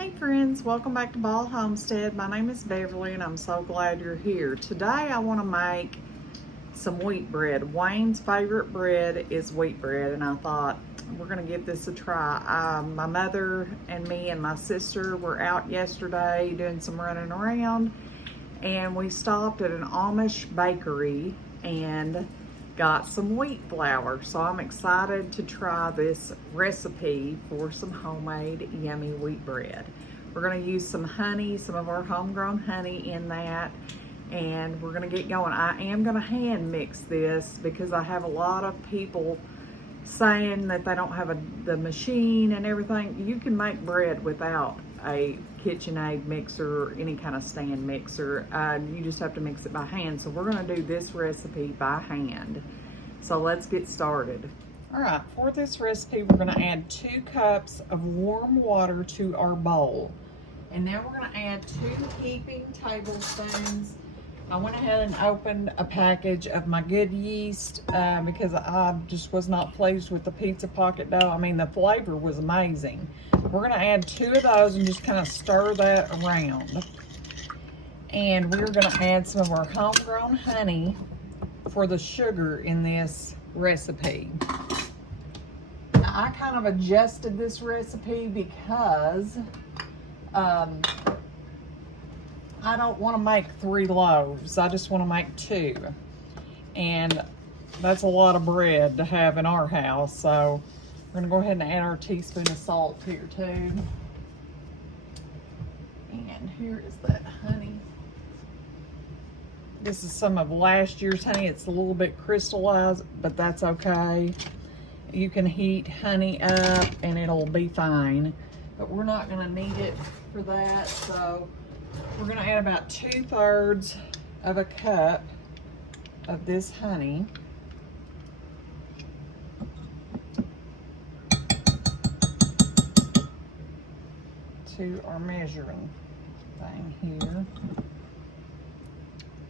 Hey friends, welcome back to Ball Homestead. My name is Beverly and I'm so glad you're here. Today I want to make some wheat bread. Wayne's favorite bread is wheat bread and I thought we're going to give this a try. My mother and me and my sister were out yesterday doing some running around and we stopped at an Amish bakery and got some wheat flour. So I'm excited to try this recipe for some homemade yummy wheat bread. We're going to use some honey, some of our homegrown honey in that, and we're going to get going. I am going to hand mix this because I have a lot of people saying that they don't have the machine and everything. You can make bread without a KitchenAid mixer or any kind of stand mixer. You just have to mix it by hand. So we're going to do this recipe by hand. So let's get started. All right, for this recipe, we're going to add 2 cups of warm water to our bowl. And now we're going to add 2 heaping tablespoons. I went ahead and opened a package of my good yeast because I just was not pleased with the pizza pocket dough. I mean, the flavor was amazing. We're going to add 2 of those and just kind of stir that around. And we're going to add some of our homegrown honey for the sugar in this recipe. Now, I kind of adjusted this recipe because I don't want to make 3 loaves. I just want to make 2. And that's a lot of bread to have in our house. So we're going to go ahead and add our teaspoon of salt here too. And here is that honey. This is some of last year's honey. It's a little bit crystallized, but that's okay. You can heat honey up and it'll be fine. But we're not going to need it for that. So we're going to add about 2/3 of a cup of this honey. To our measuring thing here.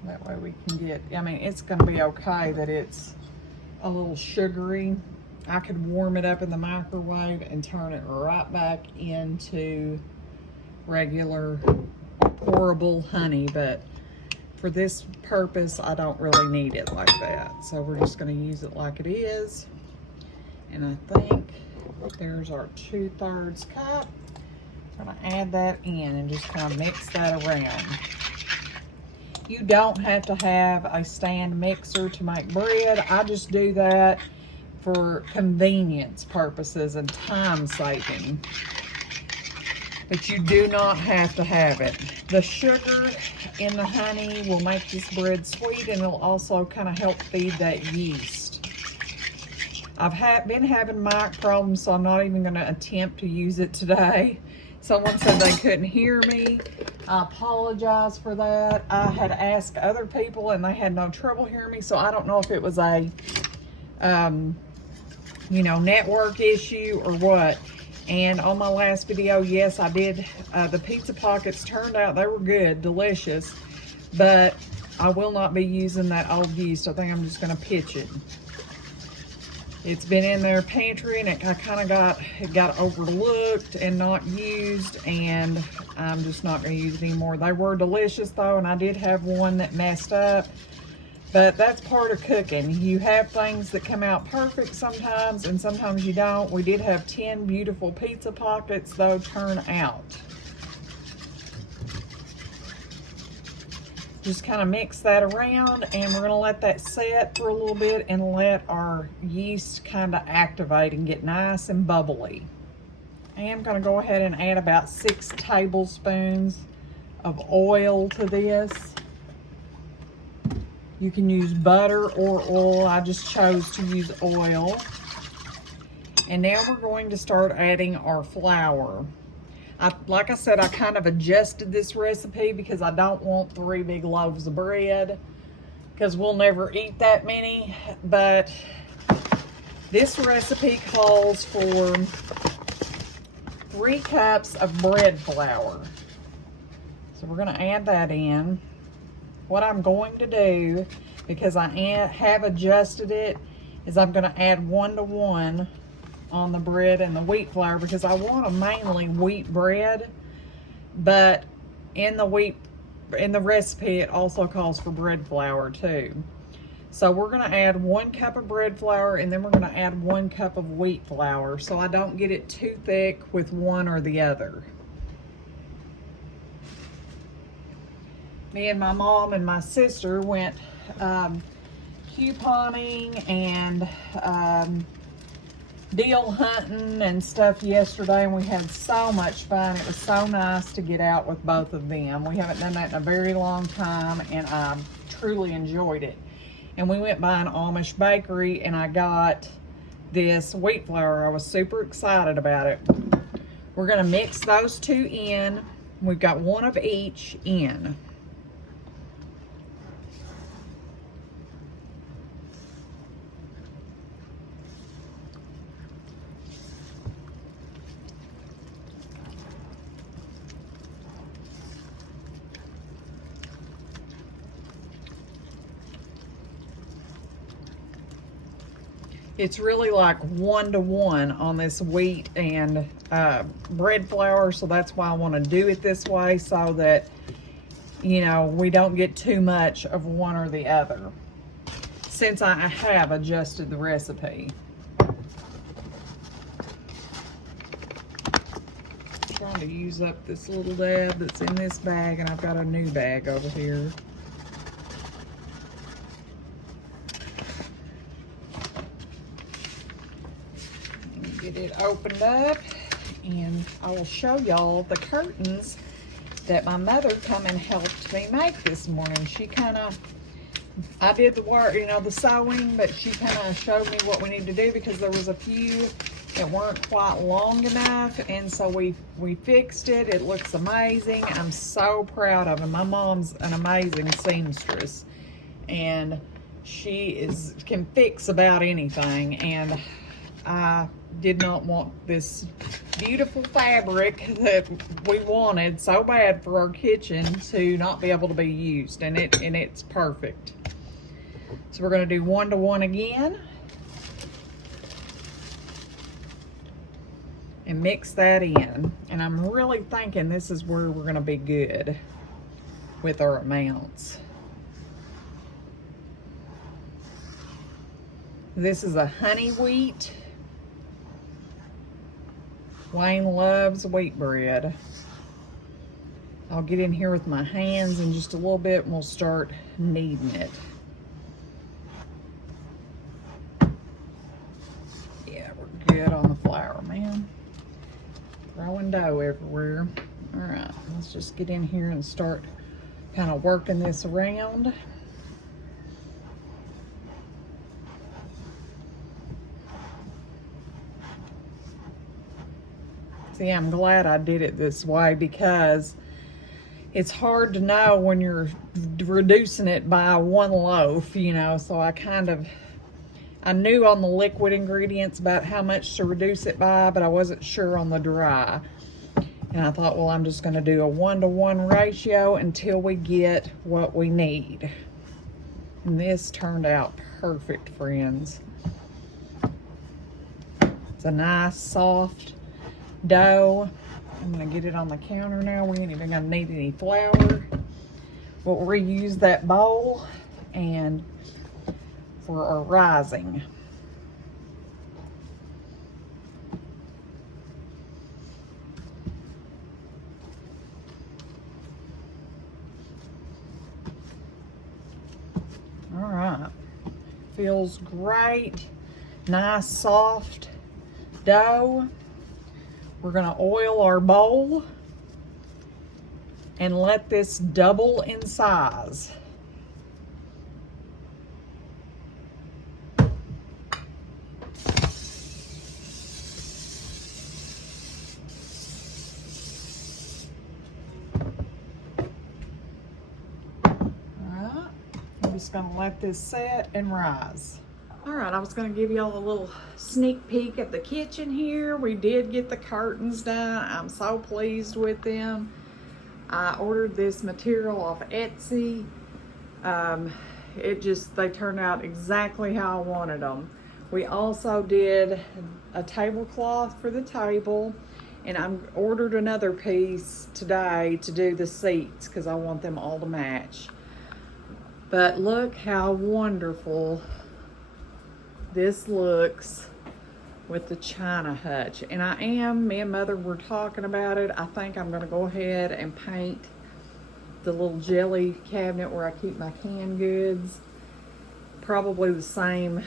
That way we can get, I mean, it's going to be okay that it's a little sugary. I could warm it up in the microwave and turn it right back into regular pourable honey, but for this purpose I don't really need it like that, so we're just going to use it like it is. And I think there's our 2/3 cup. I'm going to add that in and just kind of mix that around. You don't have to have a stand mixer to make bread. I just do that for convenience purposes and time saving. But you do not have to have it. The sugar in the honey will make this bread sweet and it'll also kind of help feed that yeast. I've been having mic problems, so I'm not even going to attempt to use it today. Someone said they couldn't hear me. I apologize for that. I had asked other people and they had no trouble hearing me, so I don't know if it was a network issue or what. And on my last video, yes, I did, the pizza pockets turned out, they were good, delicious, but I will not be using that old yeast. I think I'm just going to pitch it. It's been in their pantry and it got overlooked and not used, and I'm just not going to use it anymore. They were delicious though, and I did have one that messed up, but that's part of cooking. You have things that come out perfect sometimes and sometimes you don't. We did have 10 beautiful pizza pockets though turn out. Just kind of mix that around and we're going to let that set for a little bit and let our yeast kind of activate and get nice and bubbly. I am going to go ahead and add about 6 tablespoons of oil to this. You can use butter or oil. I just chose to use oil. And now we're going to start adding our flour. Like I said, I kind of adjusted this recipe because I don't want 3 big loaves of bread because we'll never eat that many. But this recipe calls for 3 cups of bread flour. So we're going to add that in. What I'm going to do, because I have adjusted it, is I'm going to add 1 to 1 on the bread and the wheat flour because I want a mainly wheat bread. but in the recipe, it also calls for bread flour too. So we're gonna add 1 cup of bread flour, and then we're gonna add 1 cup of wheat flour, so I don't get it too thick with one or the other. Me and my mom and my sister went couponing and deal hunting and stuff yesterday, and we had so much fun. It was so nice to get out with both of them. We haven't done that in a very long time, and I truly enjoyed it. And we went by an Amish bakery, and I got this wheat flour. I was super excited about it. We're gonna mix those two in. We've got 1 of each in. It's really like 1-to-1 on this wheat and bread flour, so that's why I want to do it this way, so that, you know, we don't get too much of one or the other, since I have adjusted the recipe. Trying to use up this little dab that's in this bag, and I've got a new bag over here. Get it opened up, and I will show y'all the curtains that my mother come and helped me make this morning. She I did the work, you know, the sewing, but she kind of showed me what we need to do, because there was a few that weren't quite long enough, and so we fixed it. It looks amazing. I'm so proud of it. My mom's an amazing seamstress, and she can fix about anything, and I did not want this beautiful fabric that we wanted so bad for our kitchen to not be able to be used, and it's perfect. So we're going to do 1-to-1 again and mix that in, and I'm really thinking this is where we're going to be good with our amounts. This is a honey wheat. Wayne loves wheat bread. I'll get in here with my hands in just a little bit, and we'll start kneading it. Yeah, we're good on the flour, man. Throwing dough everywhere. All right, let's just get in here and start kind of working this around. See, I'm glad I did it this way, because it's hard to know when you're reducing it by 1 loaf, you know, so I knew on the liquid ingredients about how much to reduce it by, but I wasn't sure on the dry. And I thought, well, I'm just going to do a 1-to-1 ratio until we get what we need. And this turned out perfect, friends. It's a nice, soft dough. I'm going to get it on the counter now. We ain't even going to need any flour. We'll reuse that bowl and for our rising. All right, feels great. Nice soft dough. We're gonna oil our bowl and let this double in size. Just gonna let this set and rise. All right, I was gonna give y'all a little sneak peek at the kitchen here. We did get the curtains done. I'm so pleased with them. I ordered this material off Etsy. They turned out exactly how I wanted them. We also did a tablecloth for the table, And I'm ordered another piece today to do the seats because I want them all to match. But look how wonderful this looks with the china hutch. And me and Mother were talking about it. I think I'm gonna go ahead and paint the little jelly cabinet where I keep my canned goods. Probably the same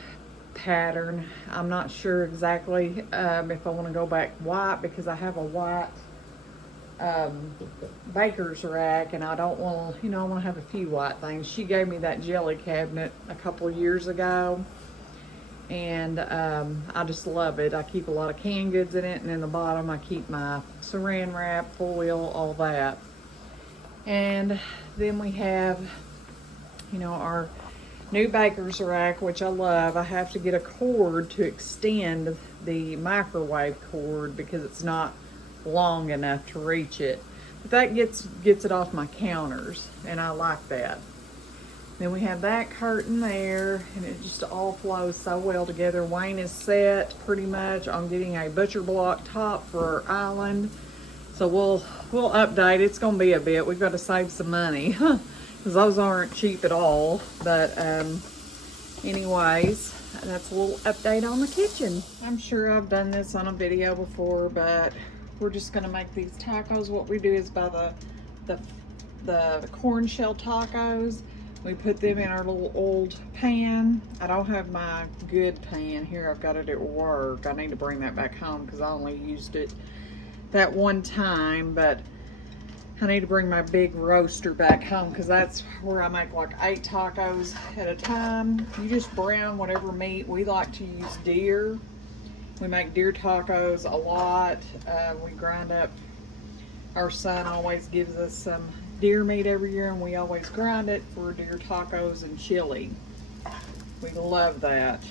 pattern. I'm not sure exactly if I want to go back white, because I have a white baker's rack and I don't want to, I want to have a few white things. She gave me that jelly cabinet a couple of years ago, and I just love it. I keep a lot of canned goods in it, and in the bottom I keep my saran wrap, foil, all that. And then we have, our new baker's rack, which I love. I have to get a cord to extend the microwave cord because it's not long enough to reach it. But that gets it off my counters, and I like that. Then we have that curtain there, and it just all flows so well together. Wayne is set pretty much on getting a butcher block top for our island. So we'll update. It's gonna be a bit. We've got to save some money because those aren't cheap at all. But anyways, that's a little update on the kitchen. I'm sure I've done this on a video before, but we're just gonna make these tacos. What we do is buy the corn shell tacos. We put them in our little old pan. I don't have my good pan here. I've got it at work. I need to bring that back home because I only used it that one time, but I need to bring my big roaster back home because that's where I make like 8 tacos at a time. You just brown whatever meat. We like to use deer. We make deer tacos a lot. We grind up, our son always gives us some deer meat every year, and we always grind it for deer tacos and chili. We love that.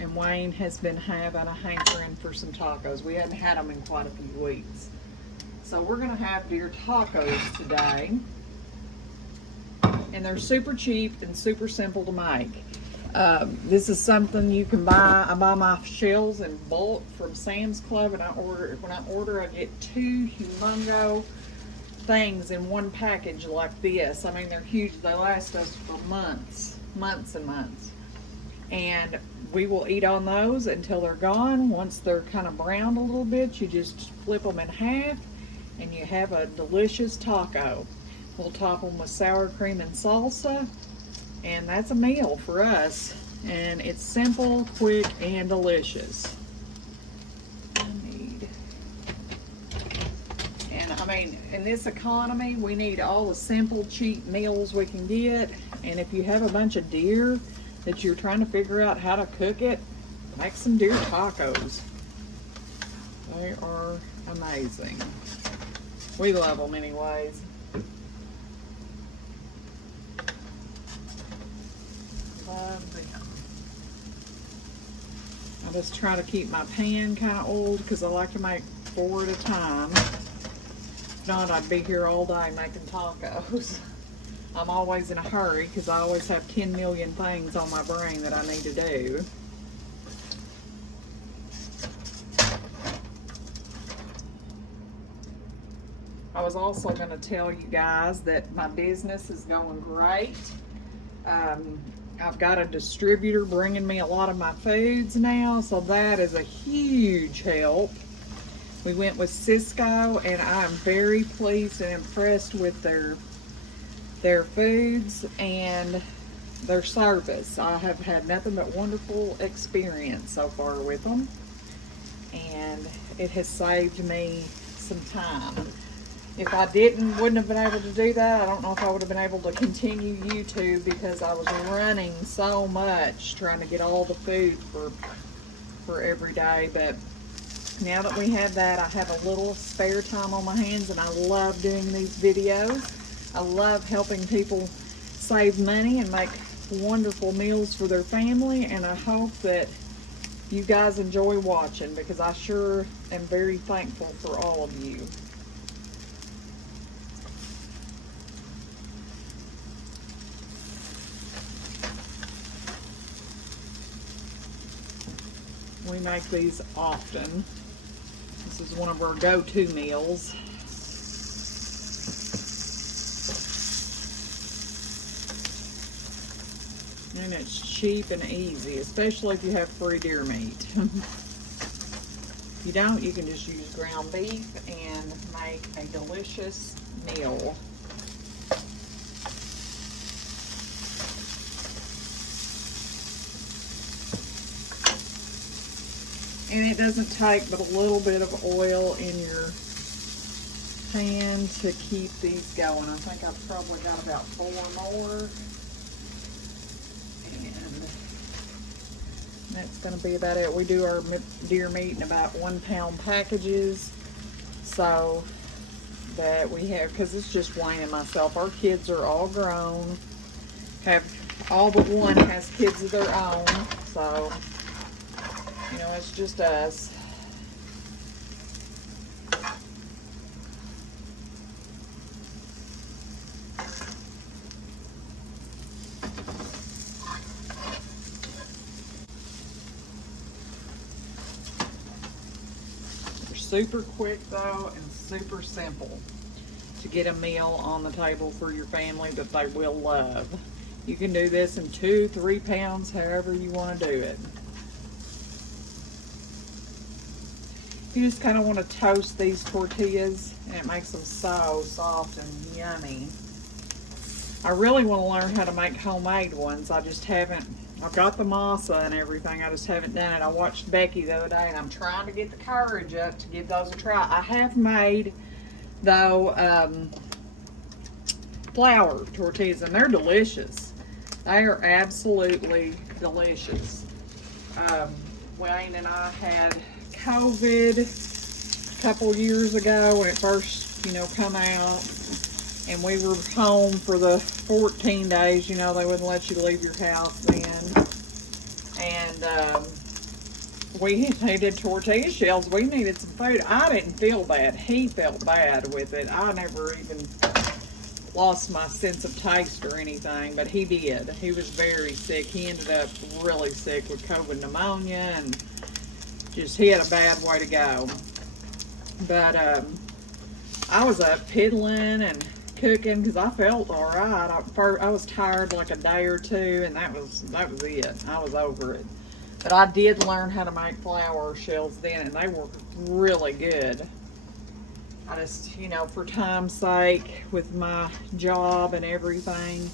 And Wayne has been having a hankering for some tacos. We hadn't had them in quite a few weeks. So we're gonna have deer tacos today. And they're super cheap and super simple to make. This is something you can buy. I buy my shells in bulk from Sam's Club, and when I order, I get 2 humongo things in one package like this. I mean, they're huge. They last us for months and months. And we will eat on those until they're gone. Once they're kind of browned a little bit, you just flip them in half and you have a delicious taco. We'll top them with sour cream and salsa, and that's a meal for us. And it's simple, quick, and delicious. And I mean, in this economy, we need all the simple, cheap meals we can get. And if you have a bunch of deer that you're trying to figure out how to cook it, make some deer tacos. They are amazing. We love them anyways. Love them. I just try to keep my pan kind of old because I like to make 4 at a time. If not, I'd be here all day making tacos. I'm always in a hurry because I always have 10 million things on my brain that I need to do. I was also going to tell you guys that my business is going great. I've got a distributor bringing me a lot of my foods now, so that is a huge help. We went with Cisco, and I'm very pleased and impressed with their foods and their service. I have had nothing but wonderful experience so far with them, and it has saved me some time. If I wouldn't have been able to do that, I don't know if I would have been able to continue YouTube because I was running so much trying to get all the food for every day. But now that we have that, I have a little spare time on my hands, and I love doing these videos. I love helping people save money and make wonderful meals for their family, and I hope that you guys enjoy watching because I sure am very thankful for all of you. We make these often. This is is one of our go-to meals. And it's cheap and easy, especially if you have free deer meat. If you don't, you can just use ground beef and make a delicious meal. And it doesn't take but a little bit of oil in your pan to keep these going. I think I've probably got about 4 more. And that's going to be about it. We do our deer meat in about 1 pound packages, so that we have, because it's just Wayne and myself. Our kids are all grown, have all but one has kids of their own, so you know, it's just us. They're super quick though, and super simple to get a meal on the table for your family that they will love. You can do this in 2-3 pounds, however you want to do it. You just kind of want to toast these tortillas, and it makes them so soft and yummy. I really want to learn how to make homemade ones. I just haven't. I've got the masa and everything. I just haven't done it. I watched Becky the other day, and I'm trying to get the courage up to give those a try. I have made, though, flour tortillas, and they're delicious. They are absolutely delicious. Wayne and I had COVID a couple years ago when it first, you know, come out, and we were home for the 14 days. You know, they wouldn't let you leave your house then, and they did tortilla shells. We needed some food. I didn't feel bad. He felt bad with it. I never even lost my sense of taste or anything, but he did. He was very sick. He ended up really sick with COVID pneumonia, and he had a bad way to go. But I was up piddling and cooking because I felt all right. I was tired like a day or two, and that was it. I was over it. But I did learn how to make flour shells then, and they were really good. I just, you know, for time's sake, with my job and everything,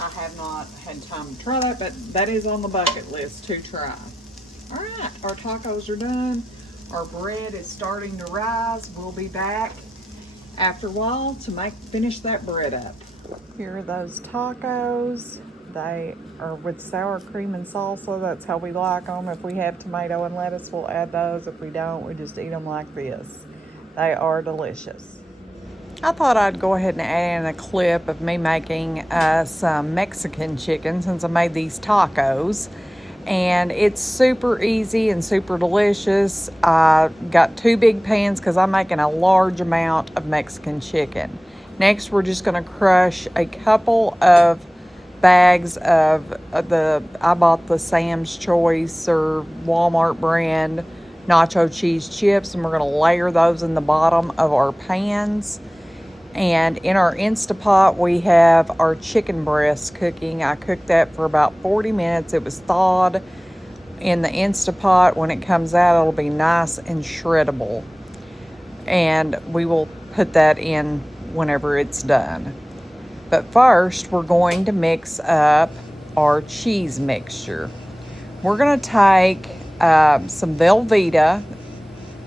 I have not had time to try that, but that is on the bucket list to try. All right, our tacos are done. Our bread is starting to rise. We'll be back after a while to finish that bread up. Here are those tacos. They are with sour cream and salsa. That's how we like them. If we have tomato and lettuce, we'll add those. If we don't, we just eat them like this. They are delicious. I thought I'd go ahead and add in a clip of me making some Mexican chicken since I made these tacos. And it's super easy and super delicious. I got 2 big pans because I'm making a large amount of Mexican chicken. Next, we're just going to crush a couple of bags of I bought the Sam's Choice or Walmart brand nacho cheese chips, and we're going to layer those in the bottom of our pans. And in our Instapot, we have our chicken breast cooking. I cooked that for about 40 minutes. It was thawed in the Instapot. When it comes out, it'll be nice and shreddable. And we will put that in whenever it's done. But first, we're going to mix up our cheese mixture. We're going to take some Velveeta.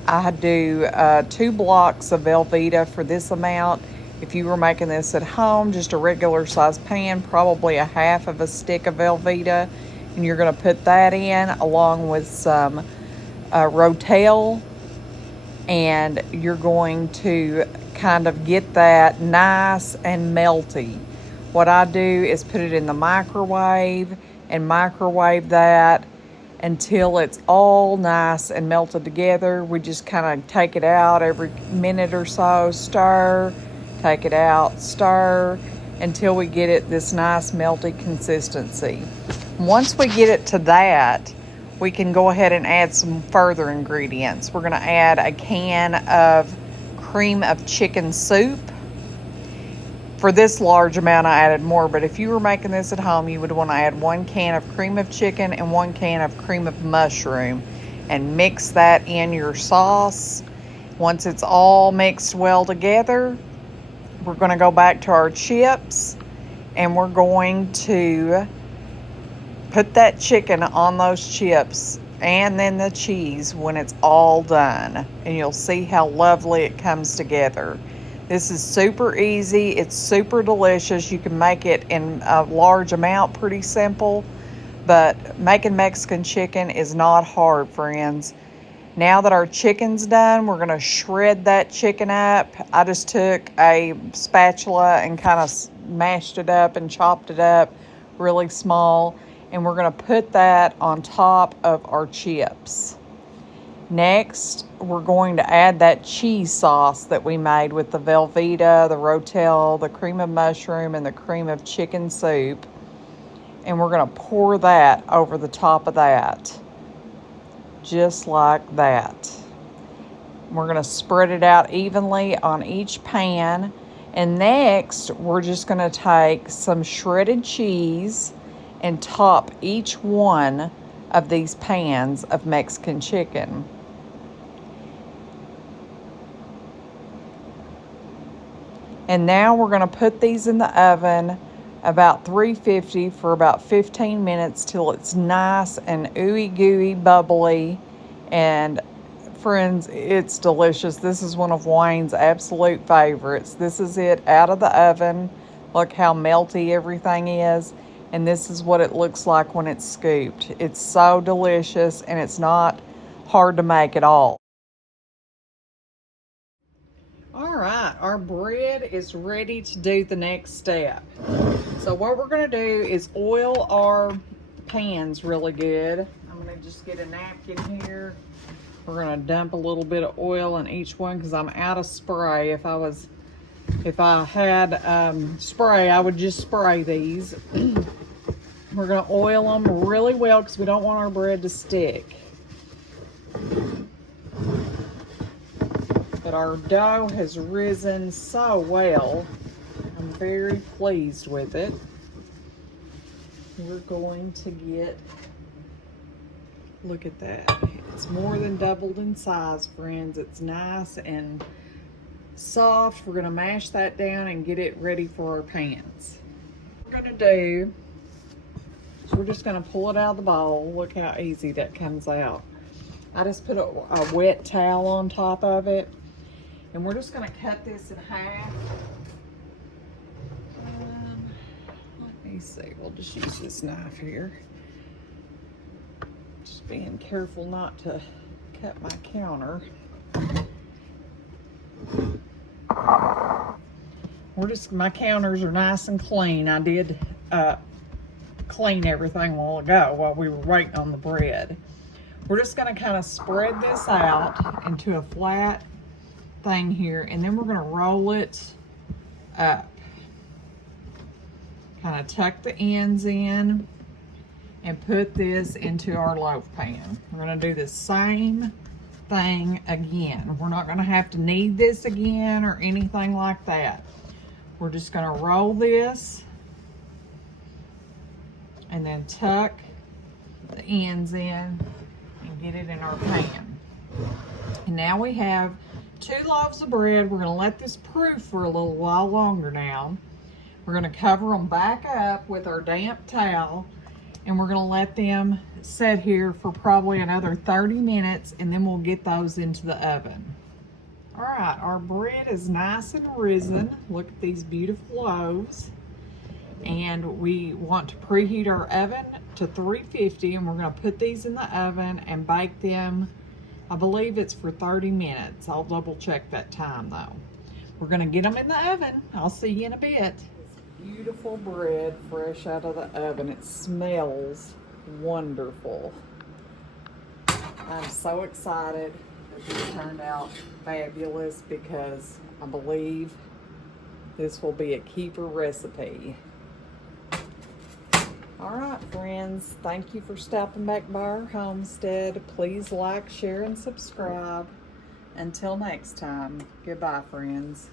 I do 2 blocks of Velveeta for this amount. If you were making this at home, just a regular size pan, probably a half of a stick of Velveeta. And you're going to put that in along with some rotel. And you're going to kind of get that nice and melty. What I do is put it in the microwave and microwave that until it's all nice and melted together. We just kind of take it out every minute or so, stir, take it out, stir, until we get it this nice melty consistency. Once we get it to that, we can go ahead and add some further ingredients. We're gonna add a can of cream of chicken soup. For this large amount, I added more, but if you were making this at home, you would want to add 1 can of cream of chicken and 1 can of cream of mushroom and mix that in your sauce. Once it's all mixed well together, we're going to go back to our chips and we're going to put that chicken on those chips and then the cheese when it's all done. And you'll see how lovely it comes together. This is super easy. It's super delicious. You can make it in a large amount, pretty simple. But making Mexican chicken is not hard, friends. Now that our chicken's done, we're going to shred that chicken up. I just took a spatula and kind of mashed it up and chopped it up really small. And we're going to put that on top of our chips. Next, we're going to add that cheese sauce that we made with the velvetta, the rotel, the cream of mushroom, and the cream of chicken soup. And we're going to pour that over the top of that. Just like that. We're going to spread it out evenly on each pan. And next, we're just going to take some shredded cheese and top each one of these pans of Mexican chicken. And now we're going to put these in the oven about 350 for about 15 minutes till it's nice and ooey gooey bubbly. And friends, it's delicious. This is one of Wayne's absolute favorites. This is it out of the oven. Look how melty everything is. And this is what it looks like when it's scooped. It's so delicious and it's not hard to make at all. All right, our bread is ready to do the next step. So what we're gonna do is oil our pans really good. I'm gonna just get a napkin here. We're gonna dump a little bit of oil in each one because I'm out of spray. If I had spray, I would just spray these. We're gonna oil them really well because we don't want our bread to stick. But our dough has risen so well. I'm very pleased with it. We're going to get, look at that. It's more than doubled in size, friends. It's nice and soft. We're going to mash that down and get it ready for our pans. What we're going to do is we're just going to pull it out of the bowl. Look how easy that comes out. I just put a wet towel on top of it. And we're just going to cut this in half. Let me see. We'll just use this knife here. Just being careful not to cut my counter. My counters are nice and clean. I did clean everything a while ago while we were waiting on the bread. We're just going to kind of spread this out into a flat thing here, and then we're going to roll it up. Kind of tuck the ends in and put this into our loaf pan. We're going to do the same thing again. We're not going to have to knead this again or anything like that. We're just going to roll this and then tuck the ends in and get it in our pan. And now we have 2 loaves of bread. We're going to let this proof for a little while longer now. We're going to cover them back up with our damp towel, and we're going to let them sit here for probably another 30 minutes, and then we'll get those into the oven. All right, our bread is nice and risen. Look at these beautiful loaves. And we want to preheat our oven to 350, and we're going to put these in the oven and bake them. I believe it's for 30 minutes. I'll double check that time though. We're gonna get them in the oven. I'll see you in a bit. Beautiful bread fresh out of the oven. It smells wonderful. I'm so excited that this turned out fabulous because I believe this will be a keeper recipe. All right, friends. Thank you for stopping back by our homestead. Please like, share, and subscribe. Until next time, goodbye, friends.